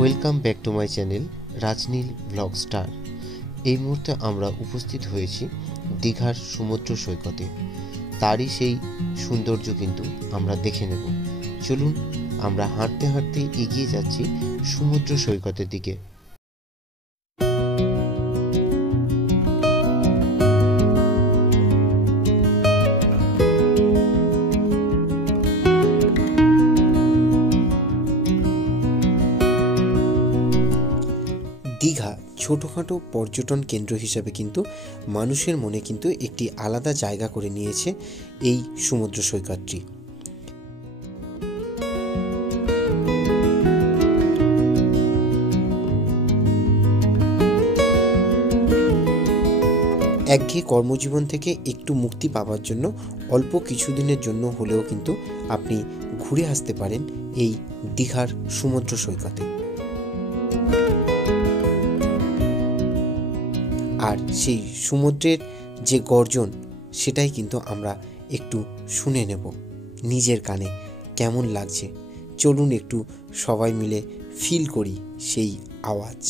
Welcome back to my channel Rajneel blog star. এই মুহূর্তে আমরা উপস্থিত হয়েছি দীঘার সমুদ্র সৈকতে। তারই সেই সৌন্দর্য কিন্তু আমরা দেখে নেব। চলুন আমরা হাঁটতে হাঁটতে এগিয়ে যাচ্ছি সমুদ্র সৈকতের দিকে। দীঘা ছোটোখাটো পর্যটন কেন্দ্র হিসাবে কিন্তু মানুষের মনে কিন্তু একটি আলাদা জায়গা করে নিয়েছে এই সমুদ্র সৈকতটি। একঘেয়ে কর্মজীবন থেকে একটু মুক্তি পাওয়ার জন্য অল্প কিছুদিনের জন্য হলেও কিন্তু আপনি ঘুরে আসতে পারেন এই দীঘার সমুদ্র সৈকতে। আর সেই সমুদ্রের যে গর্জন সেটাই কিন্তু আমরা একটু শুনে নেব নিজের কানে কেমন লাগছে। চলুন একটু সবাই মিলে ফিল করি সেই আওয়াজ।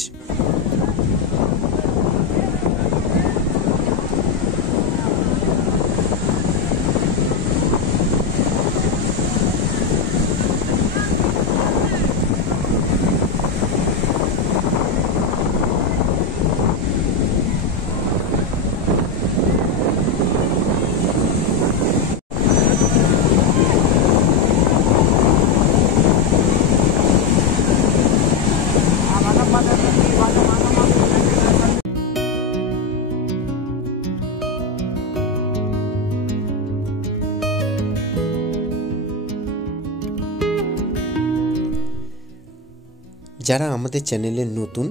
যারা আমাদের চ্যানেলে নতুন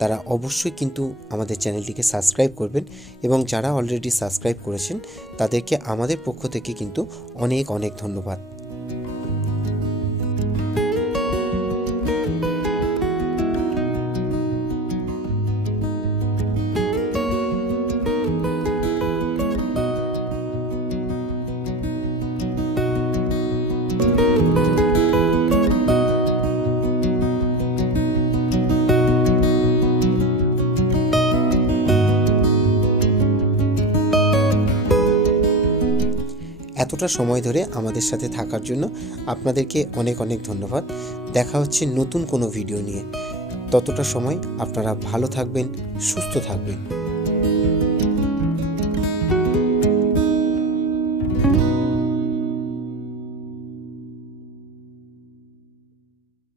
তারা অবশ্যই কিন্তু আমাদের চ্যানেলটিকে সাবস্ক্রাইব করবেন, এবং যারা অলরেডি সাবস্ক্রাইব করেছেন তাদেরকে আমাদের পক্ষ থেকে কিন্তু অনেক অনেক ধন্যবাদ। এতটা সময় ধরে আমাদের সাথে থাকার জন্য আপনাদেরকে অনেক অনেক ধন্যবাদ। দেখা হচ্ছে নতুন কোনো ভিডিও নিয়ে। ততটা সময় আপনারা ভালো থাকবেন, সুস্থ থাকবেন।